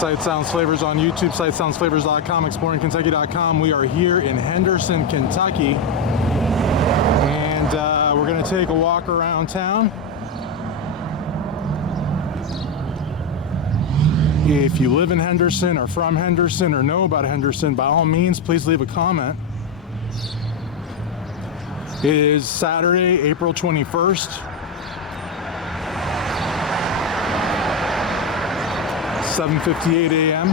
Sight Sounds Flavors on YouTube, sightsoundsflavors.com, exploringkentucky.com. We are here in Henderson, Kentucky, and we're going to take a walk around town. If you live in Henderson or from Henderson or know about Henderson, by all means, please leave a comment. It is Saturday, April 21st. 7:58 a.m.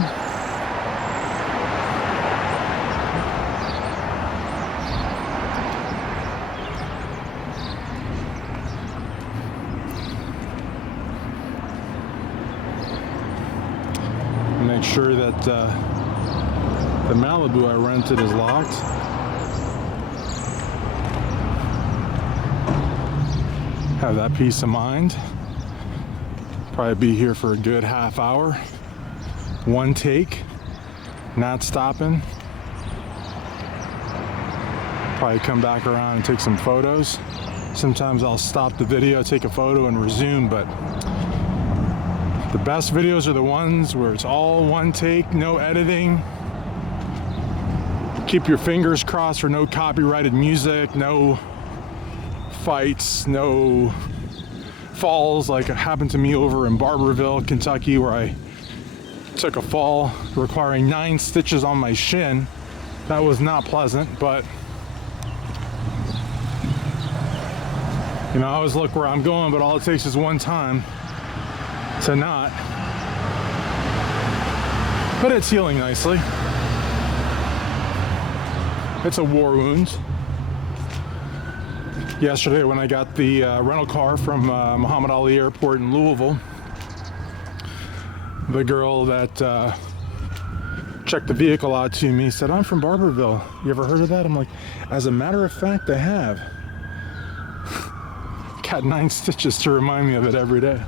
Make sure that the Malibu I rented is locked. Have that peace of mind. Probably be here for a good half hour. One take, not stopping. Probably come back around and take some photos. Sometimes I'll stop the video, take a photo and resume, but the best videos are the ones where it's all one take, no editing. Keep your fingers crossed for no copyrighted music, no fights, no falls like it happened to me over in Barberville, Kentucky, where I took a fall requiring 9 stitches on my shin. That was not pleasant, but you know, I always look where I'm going, but all it takes is one time to not. But it's healing nicely. It's a war wound. Yesterday when I got the rental car from Muhammad Ali Airport in Louisville, the girl that checked the vehicle out to me said, "I'm from Barberville. You ever heard of that?" I'm like, as a matter of fact, I have. Got 9 stitches to remind me of it every day.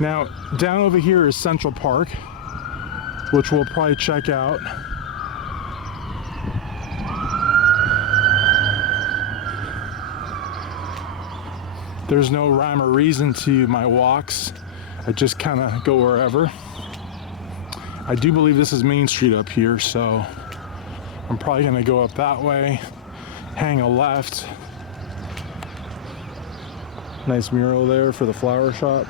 Now, down over here is Central Park, which we'll probably check out. There's no rhyme or reason to my walks. I just kind of go wherever. I do believe this is Main Street up here, so I'm probably going to go up that way, hang a left. Nice mural there for the flower shop.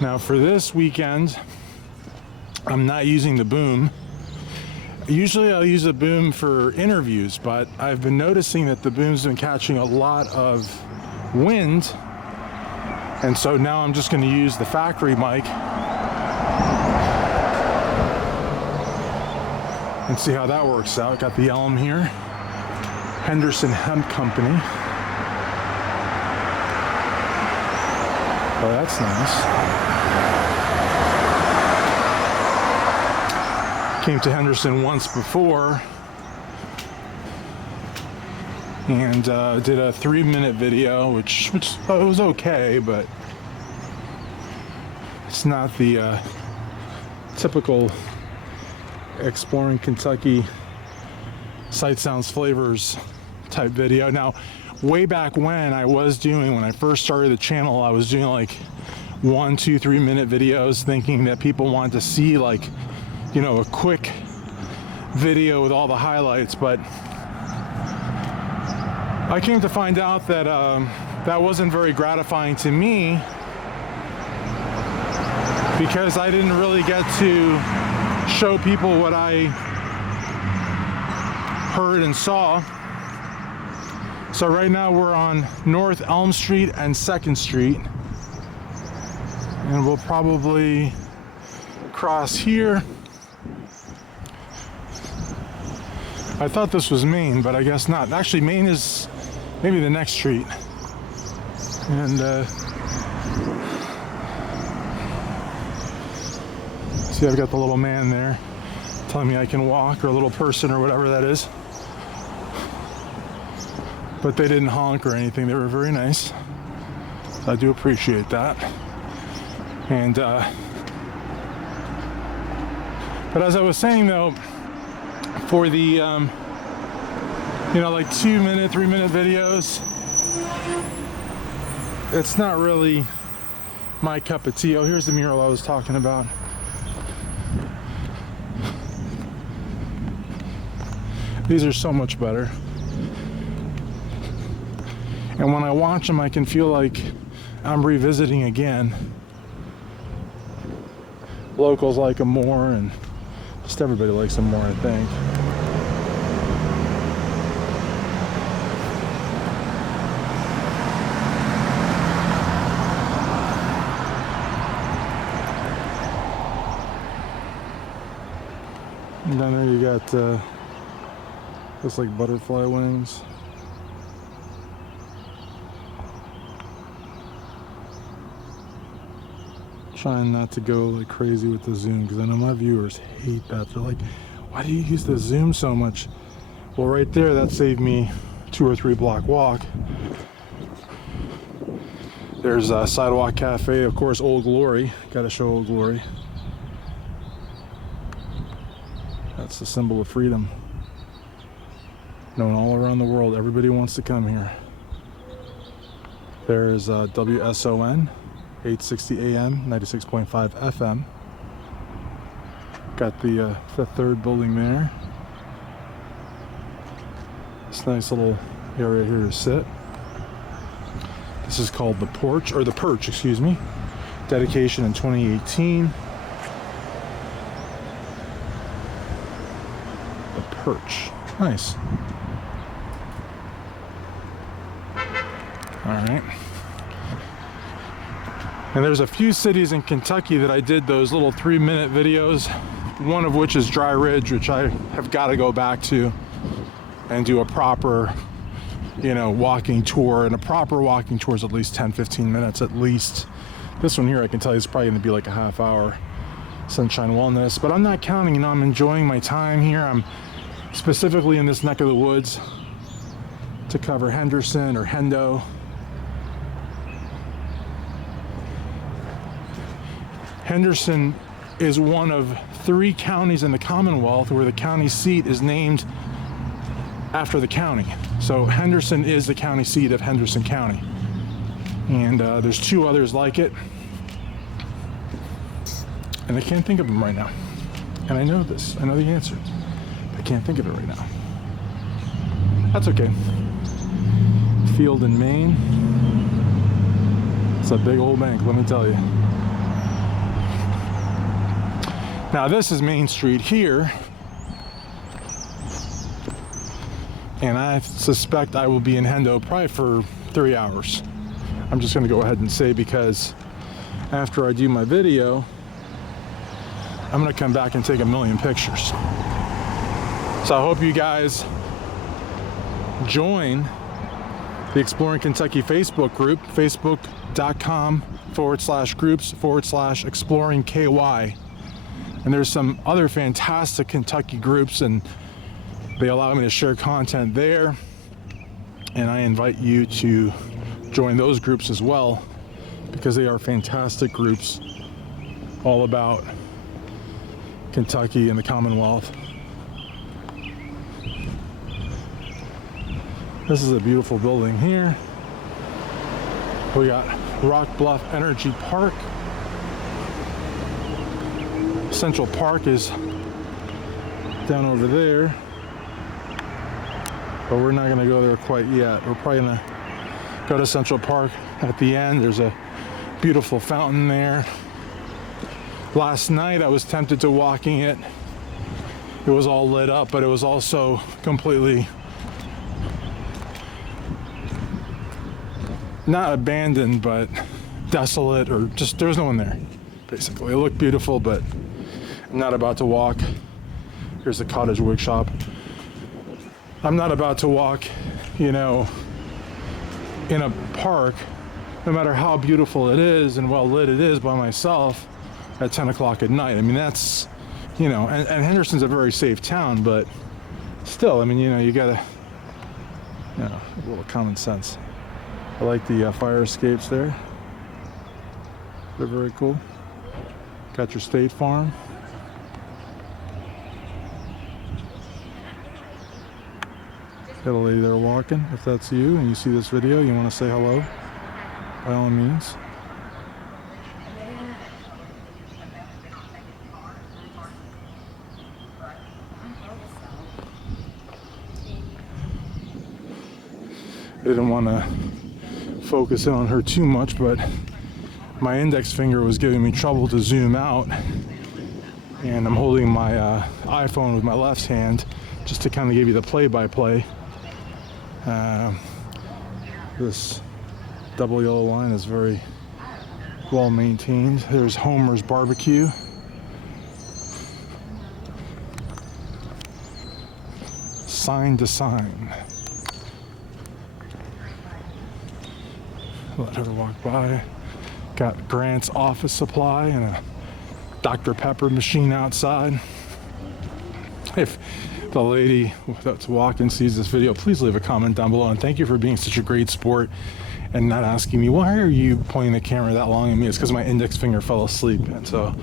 Now for this weekend, I'm not using the boom. Usually I'll use a boom for interviews, but I've been noticing that the boom's been catching a lot of wind, and so now I'm just going to use the factory mic and see how that works out. Got the elm here, Henderson Hemp Company. Oh, that's nice. Came to Henderson once before and did a 3-minute video, which was okay, but it's not the typical exploring Kentucky sight, sounds, flavors type video. Now, way back when I first started the channel, I was doing like 1, 2, 3-minute videos, thinking that people wanted to see like, you know, a quick video with all the highlights, but I came to find out that that wasn't very gratifying to me, because I didn't really get to show people what I heard and saw. So right now we're on North Elm Street and 2nd Street, and we'll probably cross here. I thought this was Main, but I guess not. Actually, Main is maybe the next street. And see, I've got the little man there telling me I can walk, or a little person, or whatever that is. But they didn't honk or anything. They were very nice. I do appreciate that. And but as I was saying though, for the you know, like 2-minute, 3-minute videos. It's not really my cup of tea. Oh, here's the mural I was talking about. These are so much better. And when I watch them, I can feel like I'm revisiting again. Locals like them more, and just everybody likes them more, I think. And down there you got looks like butterfly wings. Trying not to go like crazy with the zoom, because I know my viewers hate that. They're like, why do you use the zoom so much? Well, right there, that saved me 2 or 3 block walk. There's a Sidewalk Cafe, of course, Old Glory. Gotta show Old Glory. That's the symbol of freedom. Known all around the world. Everybody wants to come here. There's WSON, 860 AM, 96.5 FM. Got the third building there. This nice little area here to sit. This is called the Porch, or the Perch, excuse me. Dedication in 2018. The Perch. Nice. All right. And there's a few cities in Kentucky that I did those little 3-minute videos, one of which is Dry Ridge, which I have got to go back to and do a proper, you know, walking tour. And a proper walking tour is at least 10-15 minutes at least. This one here, I can tell you, is probably going to be like a half hour. Sunshine Wellness, but I'm not counting, you know, I'm enjoying my time here. I'm specifically in this neck of the woods to cover Henderson or Hendo. Henderson is one of 3 counties in the Commonwealth where the county seat is named after the county. So Henderson is the county seat of Henderson County. And there's 2 others like it. And I can't think of them right now. And I know this. I know the answer. I can't think of it right now. That's okay. Field in Maine. It's a big old bank, let me tell you. Now this is Main Street here, and I suspect I will be in Hendo probably for 3 hours. I'm just going to go ahead and say, because after I do my video, I'm going to come back and take a million pictures. So I hope you guys join the Exploring Kentucky Facebook group, facebook.com/groups/exploring KY. And there's some other fantastic Kentucky groups, and they allow me to share content there. And I invite you to join those groups as well, because they are fantastic groups all about Kentucky and the Commonwealth. This is a beautiful building here. We got Rock Bluff Energy Park. Central Park is down over there, but we're not going to go there quite yet. We're probably going to go to Central Park at the end. There's a beautiful fountain there. Last night I was tempted to walking it. It was all lit up, but it was also completely not abandoned, but desolate, or just there was no one there, basically. It looked beautiful, but I'm not about to walk. Here's the Cottage Wig Shop. I'm not about to walk, you know, in a park, no matter how beautiful it is and well lit it is, by myself at 10 o'clock at night. I mean, that's, you know, and Henderson's a very safe town, but still, I mean, you know, you gotta, you know, a little common sense. I like the fire escapes there. They're very cool. Got your State Farm. Got a lady there walking. If that's you and you see this video, you want to say hello, by all means. I didn't want to focus in on her too much, but my index finger was giving me trouble to zoom out, and I'm holding my iPhone with my left hand just to kind of give you the play-by-play. This double yellow line is very well maintained. There's Homer's Barbecue. Sign to sign. Let her walk by. Got Grant's office supply and a Dr. Pepper machine outside. If the lady that's walking sees this video, please leave a comment down below, and thank you for being such a great sport and not asking me, why are you pointing the camera that long at me? It's because my index finger fell asleep. And so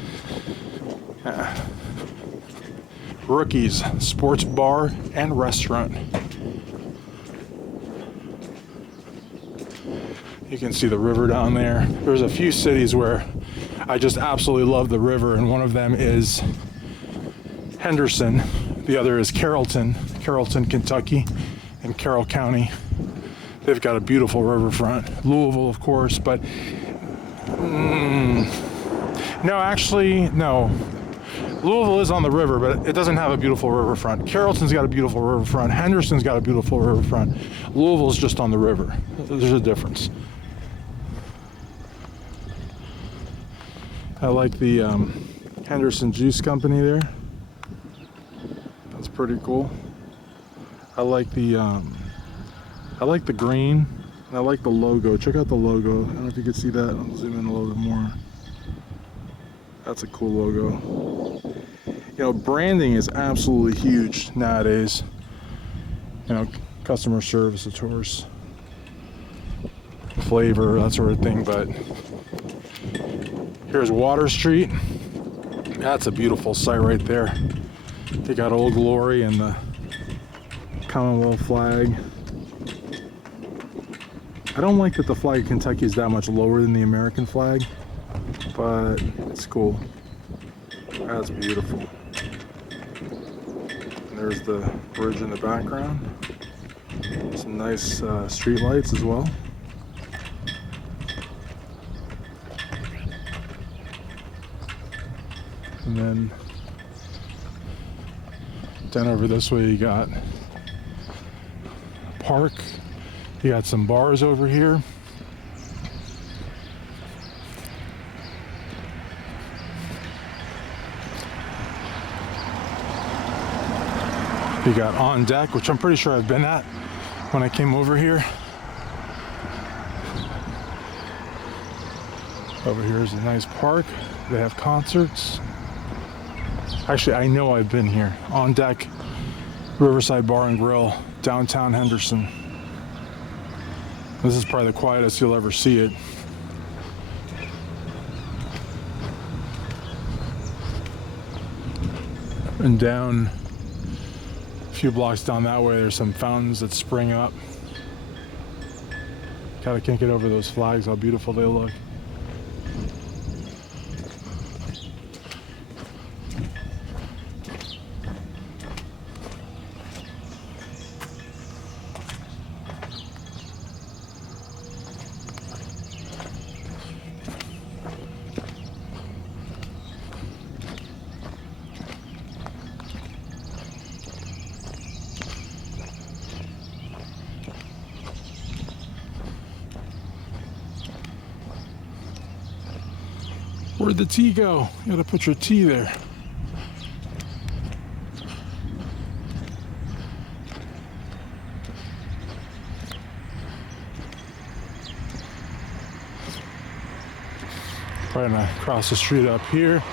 Rookies Sports Bar and Restaurant. You can see the river down there. There's a few cities where I just absolutely love the river, and one of them is Henderson. The other is Carrollton, Kentucky, and Carroll County. They've got a beautiful riverfront. Louisville, of course, but no, actually, no. Louisville is on the river, but it doesn't have a beautiful riverfront. Carrollton's got a beautiful riverfront. Henderson's got a beautiful riverfront. Louisville's just on the river. There's a difference. I like the Henderson Juice Company there. That's pretty cool. I like the green, and I like the logo. Check out the logo. I don't know if you can see that. I'll zoom in a little bit more. That's a cool logo. You know, branding is absolutely huge nowadays. You know, customer service, of course, flavor, that sort of thing. But here's Water Street. That's a beautiful site right there. They got Old Glory and the Commonwealth flag. I don't like that the flag of Kentucky is that much lower than the American flag, but it's cool. That's beautiful. And there's the bridge in the background. Some nice street lights as well. And then down over this way you got a park. You got some bars over here. You got On Deck, which I'm pretty sure I've been at when I came over here. Over here is a nice park. They have concerts. Actually, I know I've been here. On Deck, Riverside Bar and Grill, downtown Henderson. This is probably the quietest you'll ever see it. And down a few blocks down that way, there's some fountains that spring up. Kinda can't get over those flags, how beautiful they look. Where'd the tea go? You gotta put your tea there. Probably gonna cross the street up here.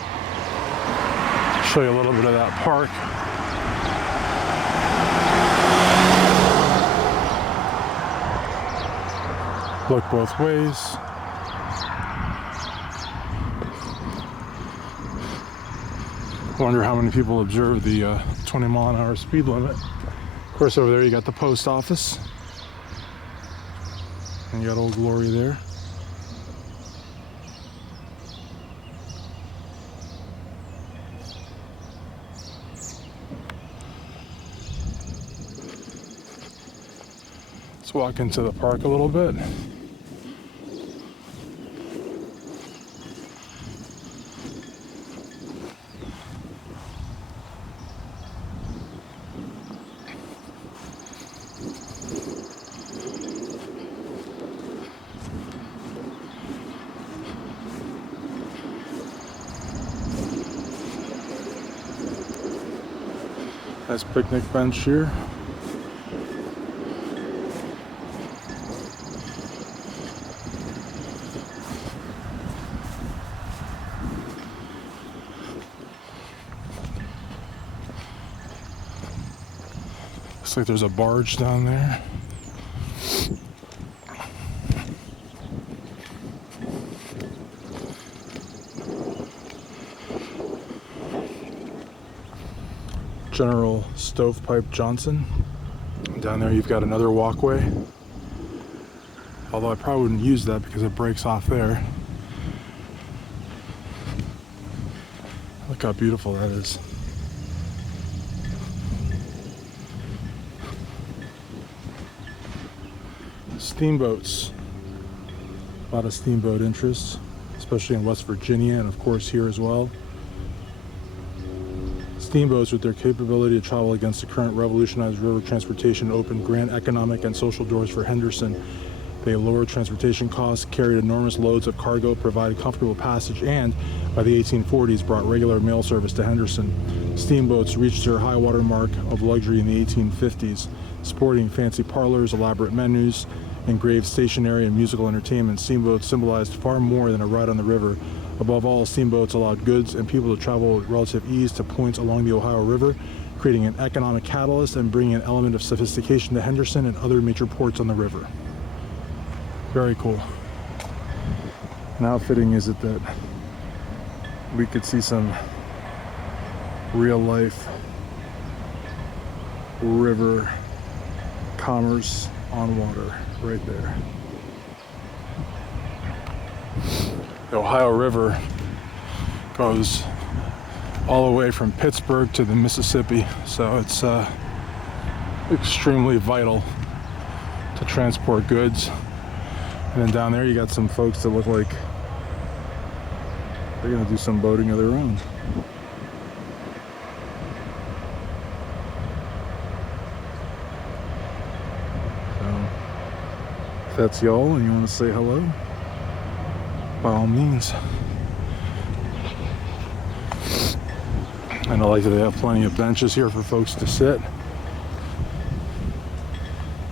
Show you a little bit of that park. Look both ways. Wonder how many people observe the 20-mile-an-hour speed limit Of course, over there you got the post office. And you got Old Glory there. Let's walk into the park a little bit. Nice picnic bench here. Looks like there's a barge down there. General Stovepipe Johnson. Down there you've got another walkway. Although I probably wouldn't use that because it breaks off there. Look how beautiful that is. Steamboats. A lot of steamboat interest, especially in West Virginia and of course here as well. Steamboats, with their capability to travel against the current, revolutionized river transportation, opened grand economic and social doors for Henderson. They lowered transportation costs, carried enormous loads of cargo, provided comfortable passage, and by the 1840s brought regular mail service to Henderson. Steamboats reached their high water mark of luxury in the 1850s, sporting fancy parlors, elaborate menus, engraved stationery, and musical entertainment. Steamboats symbolized far more than a ride on the river. Above all, steamboats allowed goods and people to travel with relative ease to points along the Ohio River, creating an economic catalyst and bringing an element of sophistication to Henderson and other major ports on the river. Very cool. And how fitting is it that we could see some real life river commerce on water right there. The Ohio River goes all the way from Pittsburgh to the Mississippi, so it's extremely vital to transport goods. And then down there you got some folks that look like they're gonna do some boating of their own. So if that's y'all and you want to say hello, by all means. And I like that they have plenty of benches here for folks to sit.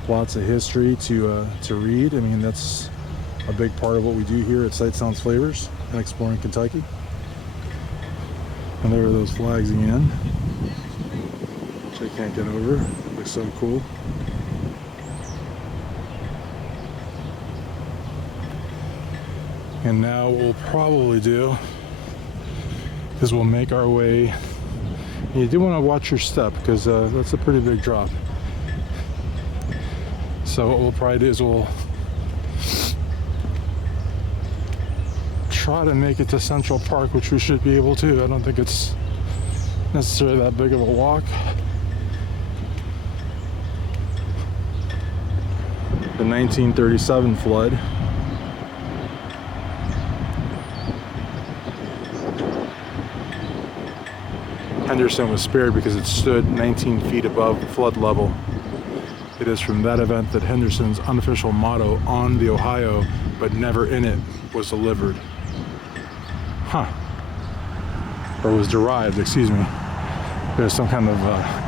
Lots of history to read. I mean, that's a big part of what we do here at Sight Sounds Flavors and Exploring Kentucky. And there are those flags again, which I can't get over. It looks so cool. And now what we'll probably do is we'll make our way. You do want to watch your step because that's a pretty big drop. So what we'll probably do is we'll try to make it to Central Park, which we should be able to. I don't think it's necessarily that big of a walk. The 1937 flood. Henderson was spared because it stood 19 feet above flood level. It is from that event that Henderson's unofficial motto, "On the Ohio, but never in it," was delivered. Or was derived, excuse me. There's some kind of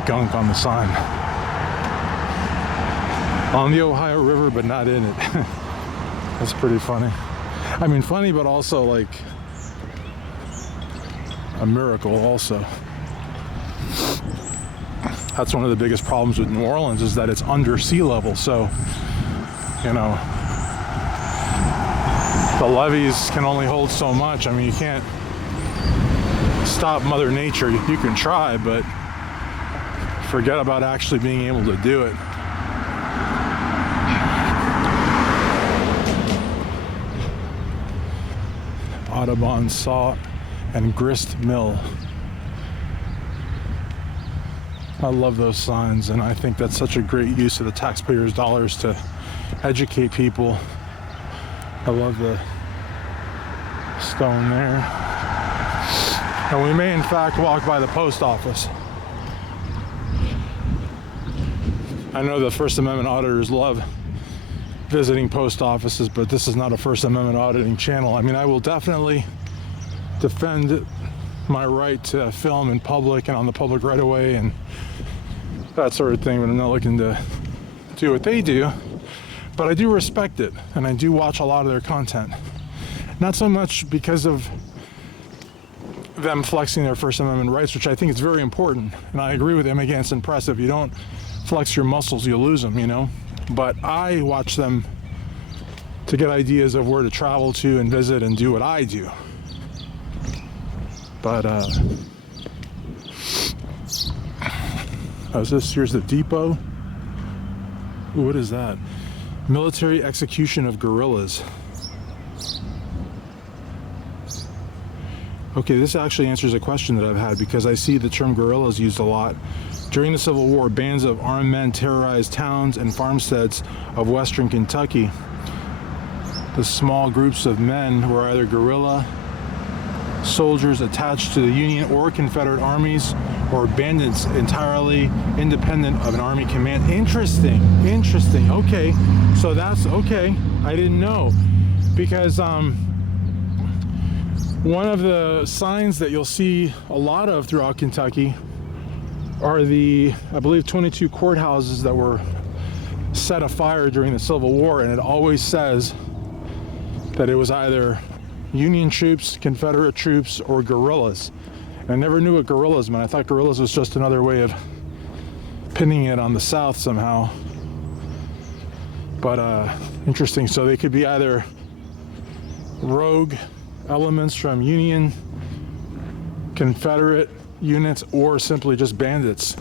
gunk on the sign. On the Ohio River, but not in it. That's pretty funny. I mean, funny, but also like a miracle also. That's one of the biggest problems with New Orleans, is that it's under sea level. So, you know, the levees can only hold so much. I mean, you can't stop Mother Nature. You can try, but forget about actually being able to do it. Audubon Saw and Grist Mill. I love those signs, and I think that's such a great use of the taxpayers' dollars to educate people. I love the stone there. And we may in fact walk by the post office. I know the First Amendment auditors love visiting post offices, but this is not a First Amendment auditing channel. I mean, I will definitely defend my right to film in public and on the public right of way and that sort of thing, but I'm not looking to do what they do. But I do respect it, and I do watch a lot of their content. Not so much because of them flexing their First Amendment rights, which I think is very important, and I agree with them against and press. If you don't flex your muscles, you lose them, you know? But I watch them to get ideas of where to travel to and visit and do what I do. But, here's the depot. Ooh, what is that? Military execution of guerrillas. Okay, this actually answers a question that I've had, because I see the term guerrillas used a lot. During the Civil War, bands of armed men terrorized towns and farmsteads of western Kentucky. The small groups of men were either guerrilla soldiers attached to the Union or Confederate armies, or bandits entirely independent of an army command. Interesting. Okay, so that's okay. I didn't know, because one of the signs that you'll see a lot of throughout Kentucky are the, I believe, 22 courthouses that were set afire during the Civil War, and it always says that it was either Union troops, Confederate troops, or guerrillas. And I never knew what guerrillas meant. I thought guerrillas was just another way of pinning it on the South somehow. But interesting. So they could be either rogue elements from Union, Confederate units, or simply just bandits.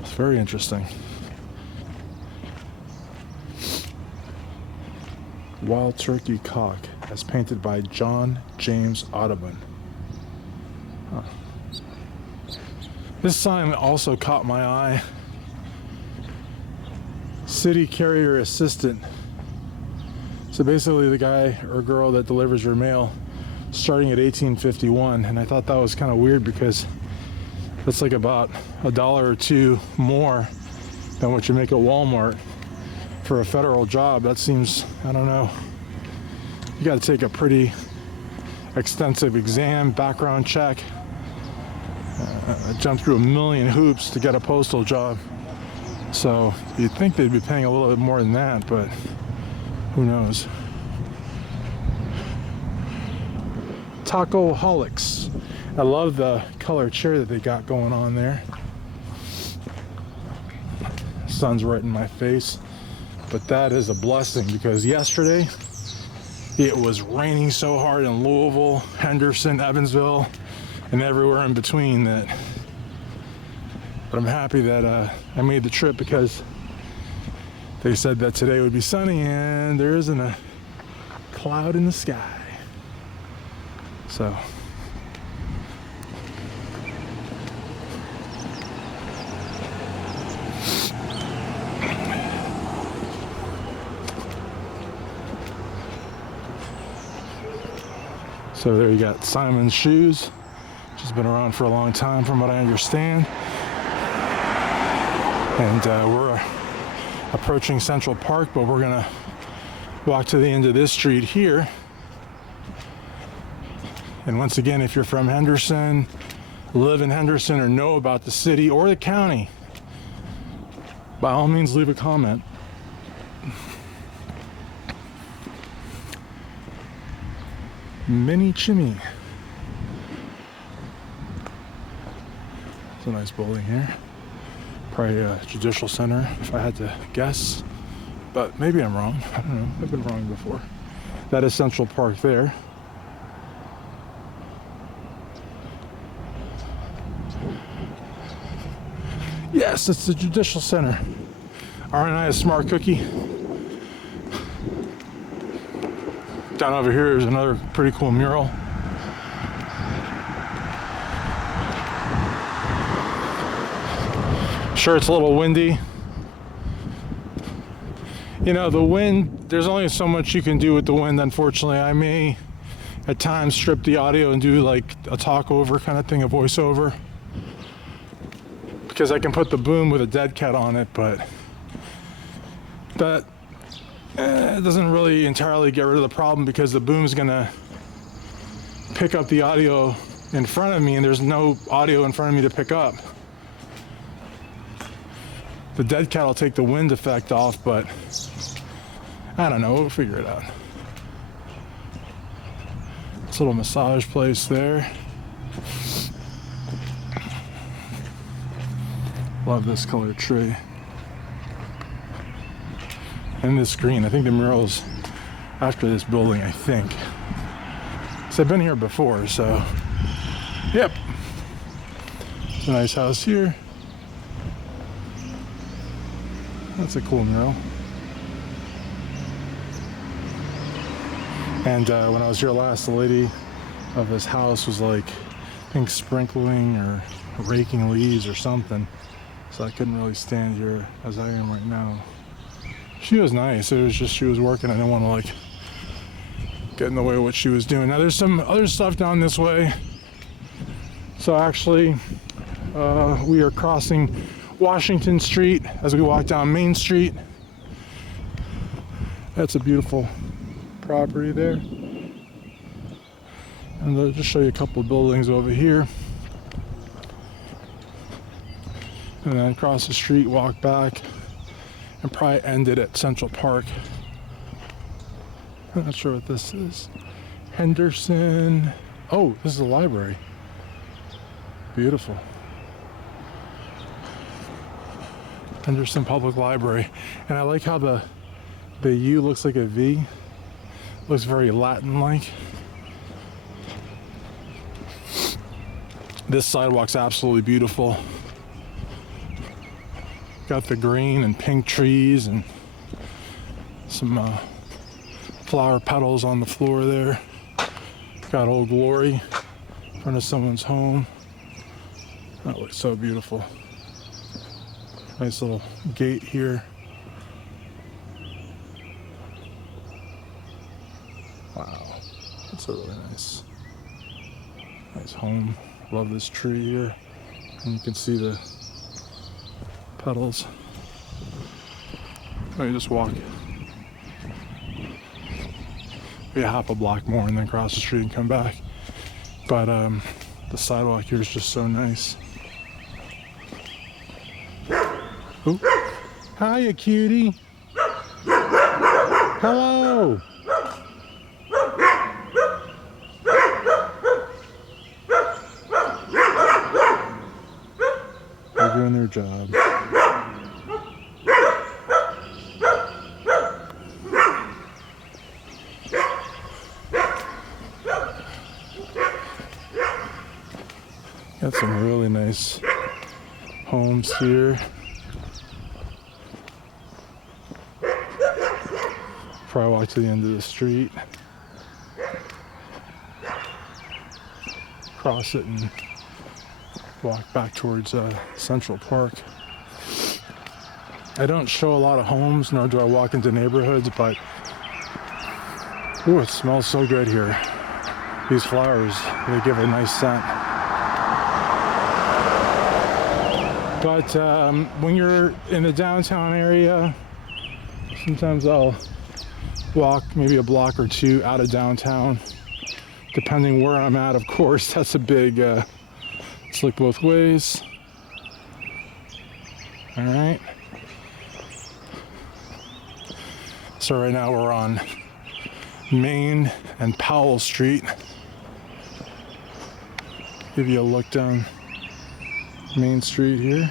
It's very interesting. Wild Turkey Cock, as painted by John James Audubon. Huh. This sign also caught my eye. City Carrier Assistant. So basically the guy or girl that delivers your mail, starting at $18.51, and I thought that was kind of weird, because that's like about $1 or $2 more than what you make at Walmart for a federal job. That seems, I don't know, you got to take a pretty extensive exam, background check, jump through a million hoops to get a postal job. So you'd think they'd be paying a little bit more than that, but who knows. Tacoholics. I love the color chair that they got going on there. Sun's right in my face, but that is a blessing, because yesterday it was raining so hard in Louisville, Henderson, Evansville, and everywhere in between that. But I'm happy that I made the trip, because they said that today would be sunny and there isn't a cloud in the sky. So there you got Simon's Shoes, which has been around for a long time from what I understand. And we're approaching Central Park, but we're gonna walk to the end of this street here. And once again, if you're from Henderson, live in Henderson, or know about the city or the county, by all means leave a comment. Mini Chimney. It's a nice building here. Probably a judicial center, if I had to guess. But maybe I'm wrong. I don't know. I've been wrong before. That is Central Park there. Yes, it's the Judicial Center. Aren't I a smart cookie? Down over here is another pretty cool mural. Sure, it's a little windy. You know, the wind, there's only so much you can do with the wind, unfortunately. I may at times strip the audio and do like a talk over kind of thing, a voiceover, because I can put the boom with a dead cat on it, but that it doesn't really entirely get rid of the problem, because the boom's gonna pick up the audio in front of me and there's no audio in front of me to pick up. The dead cat will take the wind effect off, but I don't know, we'll figure it out. This little massage place there. Love this color tree. And this green. I think the mural's after this building, I think. So I've been here before, so yep. It's a nice house here. That's a cool mural. And when I was here last, the lady of this house was like, I think sprinkling or raking leaves or something. So I couldn't really stand here as I am right now. She was nice. It was just she was working. I didn't want to like get in the way of what she was doing. Now there's some other stuff down this way. So actually, we are crossing Washington Street as we walk down Main Street. That's a beautiful property there. And I'll just show you a couple of buildings over here. And then across the street, walk back, and probably end it at Central Park. I'm not sure what this is. Henderson. Oh, this is a library. Beautiful. Henderson Public Library. And I like how the U looks like a V. Looks very Latin-like. This sidewalk's absolutely beautiful. Got the green and pink trees and some flower petals on the floor there. Got Old Glory in front of someone's home. That looks so beautiful. Nice little gate here. Wow, that's a really nice home. Love this tree here. And you can see the petals. Let me just walk. We hop a block more and then cross the street and come back. But the sidewalk here is just so nice. Ooh. Hiya, cutie. Hello. They're doing their job. Got some really nice homes here. Probably walk to the end of the street, cross it, and walk back towards Central Park. I don't show a lot of homes, nor do I walk into neighborhoods, but ooh, it smells so good here. These flowers, they give a nice scent. But when you're in the downtown area, sometimes I'll walk maybe a block or two out of downtown, depending where I'm at, of course. That's a big, let's look both ways. All right. So right now we're on Main and Powell Street. Give you a look down Main Street here.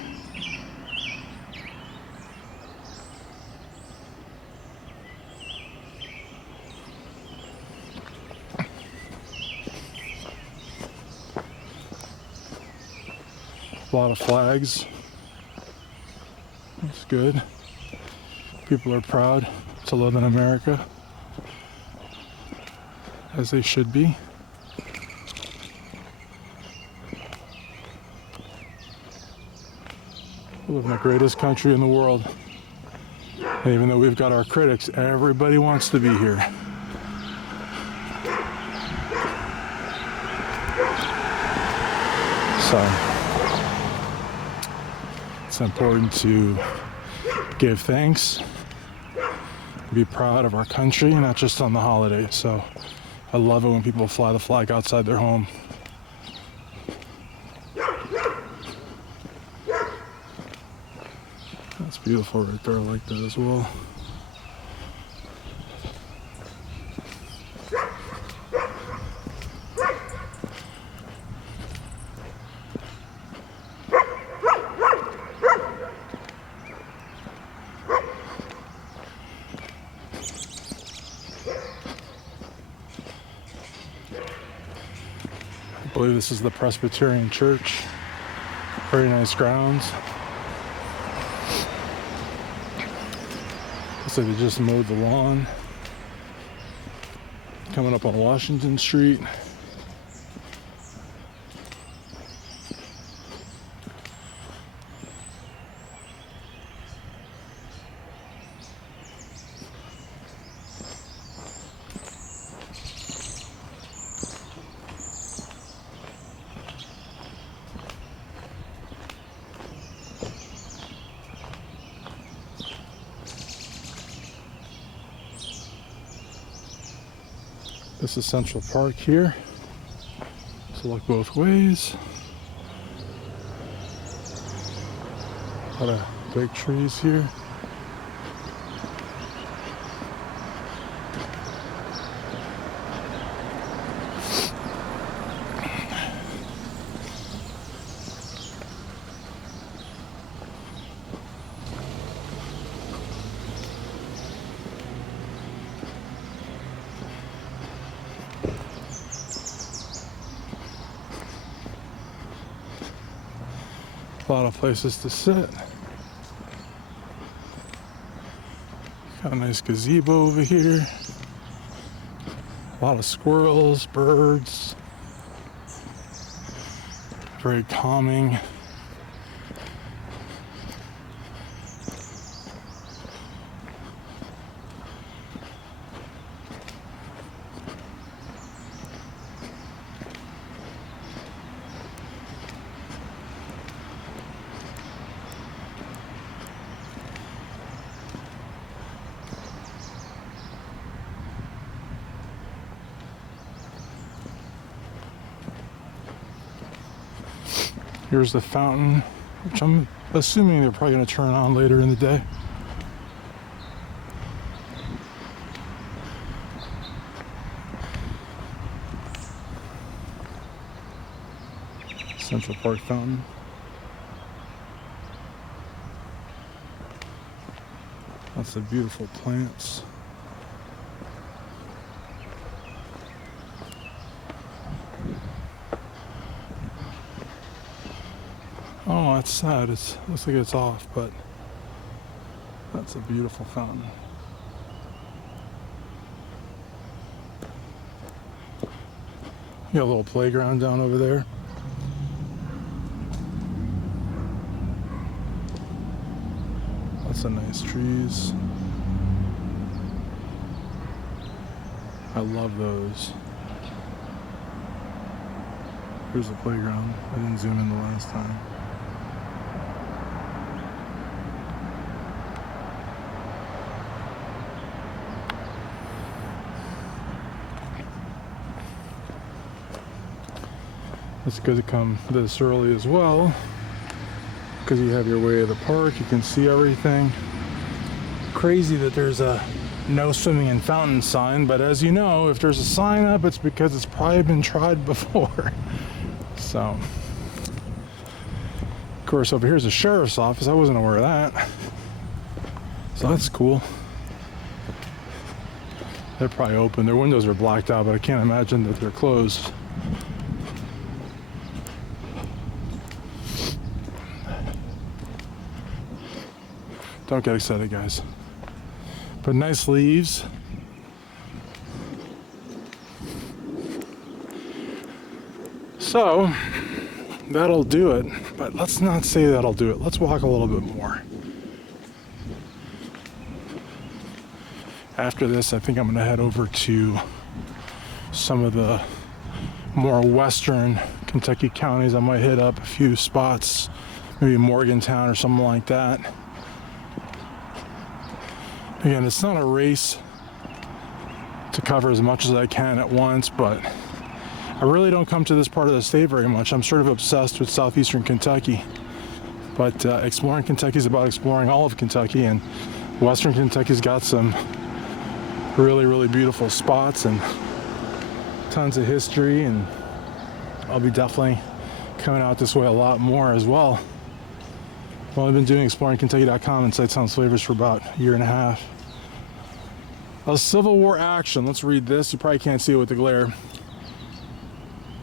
A lot of flags It's good. People are proud to live in America, as they should be. We live in the greatest country in the world. And even though we've got our critics, everybody wants to be here. So, it's important to give thanks, be proud of our country, not just on the holidays. So, I love it when people fly the flag outside their home. That's beautiful right there. I like that as well. I believe this is the Presbyterian Church. Very nice grounds. Looks like they just mowed the lawn. Coming up on Washington Street. This is Central Park here, so look both ways. A lot of big trees here. A lot of places to sit. Got a nice gazebo over here. A lot of squirrels, birds. Very calming. Here's the fountain, which I'm assuming they're probably going to turn on later in the day. Central Park fountain. Lots of beautiful plants. Oh, that's sad. It looks like it's off, but that's a beautiful fountain. You got a little playground down over there. Lots of nice trees. I love those. Here's the playground. I didn't zoom in the last time. It's good to come this early as well, because you have your way of the park, you can see everything. Crazy that there's a no swimming in fountain sign, but as you know, if there's a sign up, it's because it's probably been tried before. So, of course, over here's the sheriff's office. I wasn't aware of that. So that's cool. They're probably open. Their windows are blacked out, but I can't imagine that they're closed. Don't get excited, guys. But nice leaves. So that'll do it, but let's not say that'll do it. Let's walk a little bit more. After this, I think I'm going to head over to some of the more western Kentucky counties. I might hit up a few spots, maybe Morgantown or something like that. Again, it's not a race to cover as much as I can at once, but I really don't come to this part of the state very much. I'm sort of obsessed with southeastern Kentucky, but exploring Kentucky is about exploring all of Kentucky, and western Kentucky's got some really, really beautiful spots and tons of history, and I'll be definitely coming out this way a lot more as well. I've only been doing exploringkentucky.com and Sight Sounds Flavors for about a year and a half. A Civil War action. Let's read this. You probably can't see it with the glare.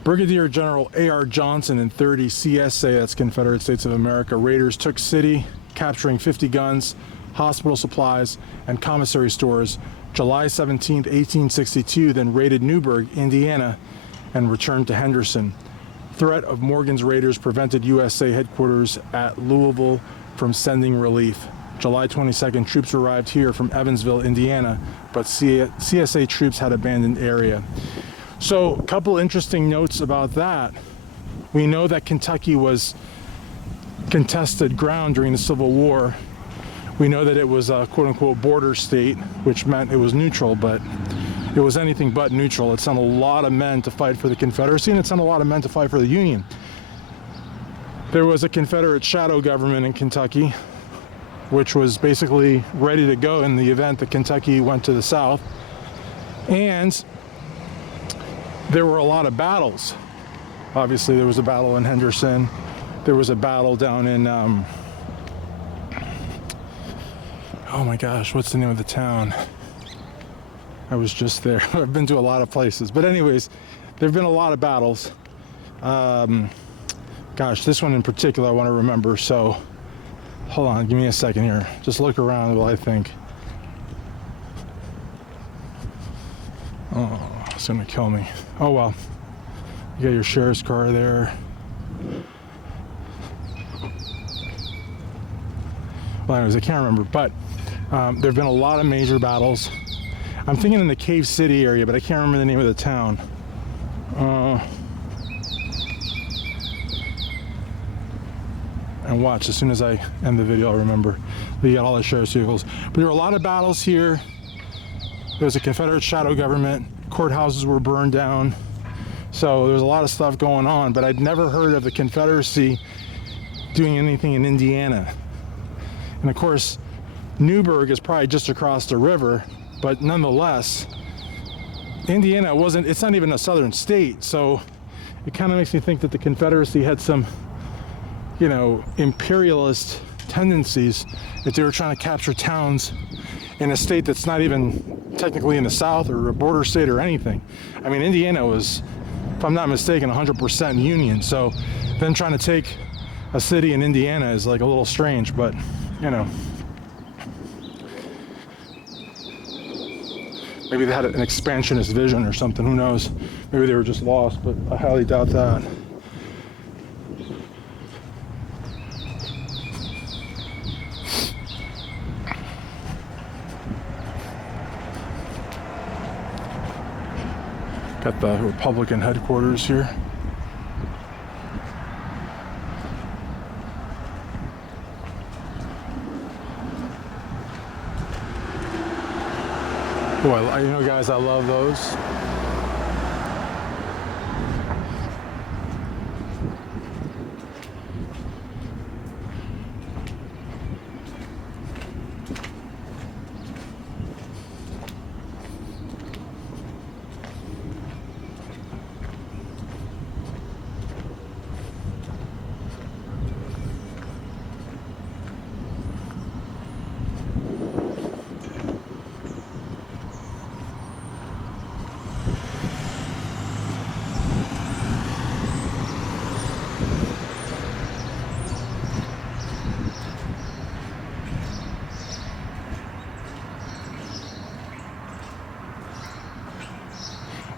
Brigadier General A.R. Johnson and 30 CSA, that's Confederate States of America, raiders took city, capturing 50 guns, hospital supplies, and commissary stores July 17, 1862, then raided Newburgh, Indiana, and returned to Henderson. Threat of Morgan's raiders prevented USA headquarters at Louisville from sending relief. July 22nd, troops arrived here from Evansville, Indiana, but CSA troops had abandoned area. So, a couple interesting notes about that. We know that Kentucky was contested ground during the Civil War. We know that it was a quote-unquote border state, which meant it was neutral, but it was anything but neutral. It sent a lot of men to fight for the Confederacy, and it sent a lot of men to fight for the Union. There was a Confederate shadow government in Kentucky, which was basically ready to go in the event that Kentucky went to the South. And there were a lot of battles. Obviously, there was a battle in Henderson. There was a battle down in, oh my gosh, what's the name of the town? I was just there. I've been to a lot of places. But anyways, there have been a lot of battles. Gosh, this one in particular I want to remember. So, hold on, give me a second here. Just look around while I think. Oh, it's gonna kill me. Oh well. You got your sheriff's car there. Well, anyways, I can't remember, but there have been a lot of major battles. I'm thinking in the Cave City area, but I can't remember the name of the town. And watch, as soon as I end the video, I'll remember. We got all the sheriff's vehicles. But there were a lot of battles here. There was a Confederate shadow government. Courthouses were burned down. So there was a lot of stuff going on, but I'd never heard of the Confederacy doing anything in Indiana. And of course, Newburgh is probably just across the river, but nonetheless, Indiana it's not even a southern state, so it kind of makes me think that the Confederacy had some, imperialist tendencies if they were trying to capture towns in a state that's not even technically in the South or a border state or anything. I mean, Indiana was, if I'm not mistaken, 100% Union, so them trying to take a city in Indiana is like a little strange, but maybe they had an expansionist vision or something, who knows? Maybe they were just lost, but I highly doubt that. Got the Republican headquarters here. Boy, guys, I love those.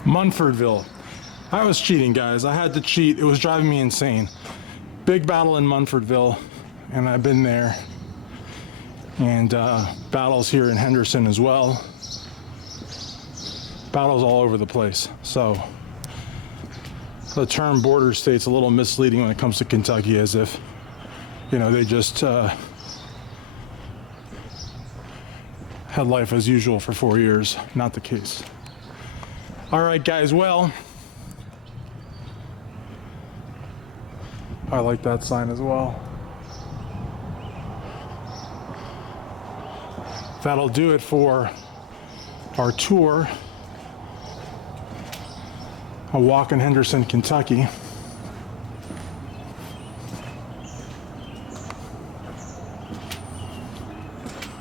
Munfordville. I was cheating, guys. I had to cheat. It was driving me insane. Big battle in Munfordville, and I've been there. And battles here in Henderson as well. Battles all over the place. So the term border state's a little misleading when it comes to Kentucky, as if, you know, they just had life as usual for 4 years. Not the case. All right, guys, well, I like that sign as well. That'll do it for our tour. A walk in Henderson, Kentucky.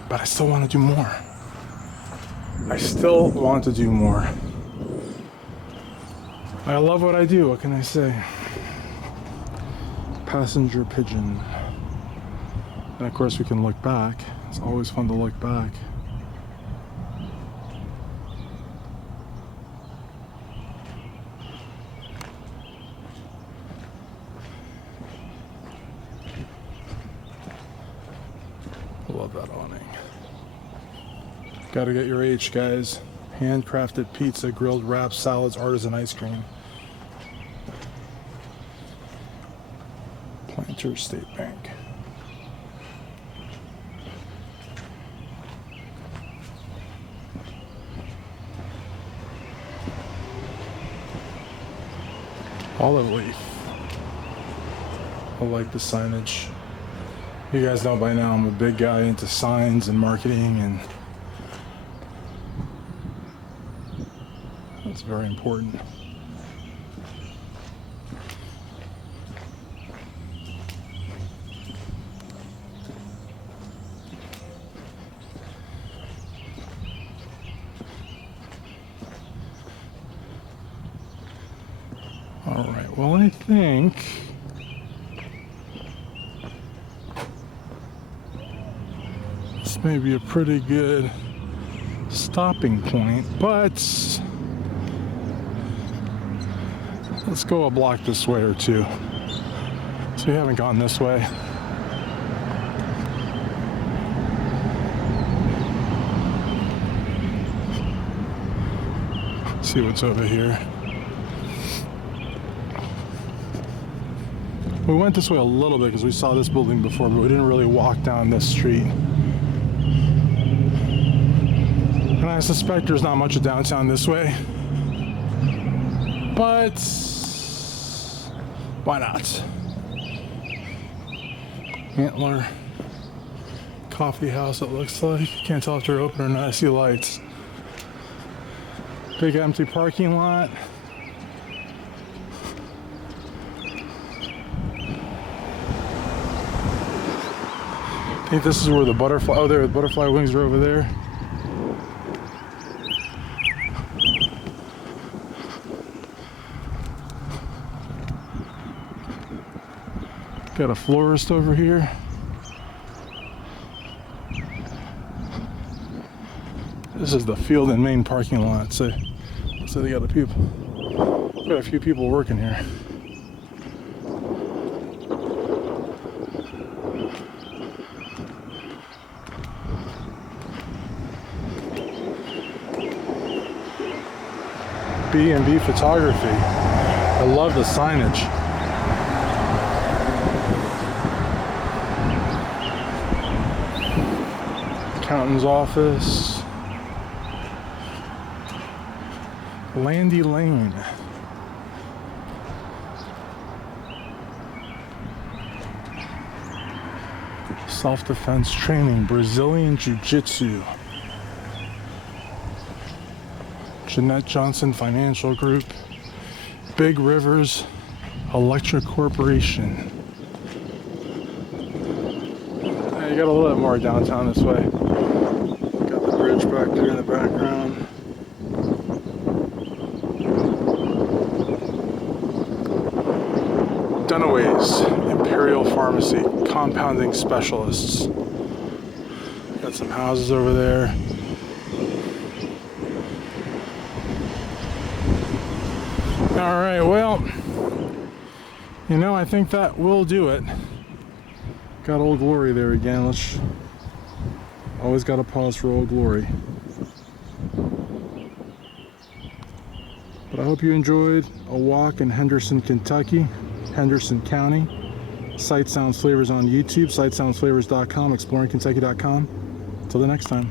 But I still want to do more. I still want to do more. I love what I do, what can I say? Passenger pigeon. And of course we can look back. It's always fun to look back. Love that awning. Gotta get your H, guys. Handcrafted pizza, grilled wraps, salads, artisan ice cream. Planter State Bank. Olive leaf. I like the signage. You guys know by now I'm a big guy into signs and marketing, and that's very important. All right, well, I think this may be a pretty good stopping point, but let's go a block this way or two. So we haven't gone this way. See what's over here. We went this way a little bit because we saw this building before, but we didn't really walk down this street. And I suspect there's not much of downtown this way. But why not? Antler coffee house, it looks like. Can't tell if they're open or not. I see lights. Big empty parking lot. I think this is where the butterfly, oh, there, the butterfly wings are over there. Got a florist over here. This is the Field and Main parking lot. So they got a few people working here. B&B photography. I love the signage. Accountant's office. Landy Lane. Self-defense training, Brazilian Jiu-Jitsu. Jeanette Johnson Financial Group, Big Rivers Electric Corporation. You got a little bit more downtown this way. Got the bridge back there in the background. Dunaway's Imperial Pharmacy, compounding specialists. Got some houses over there. All right, well, you know, I think that will do it. Got Old Glory there again. Let's always got to pause for Old Glory. But I hope you enjoyed a walk in Henderson, Kentucky, Henderson County. Sight Sounds Flavors on YouTube, sightsoundsflavors.com, exploringkentucky.com. Till the next time.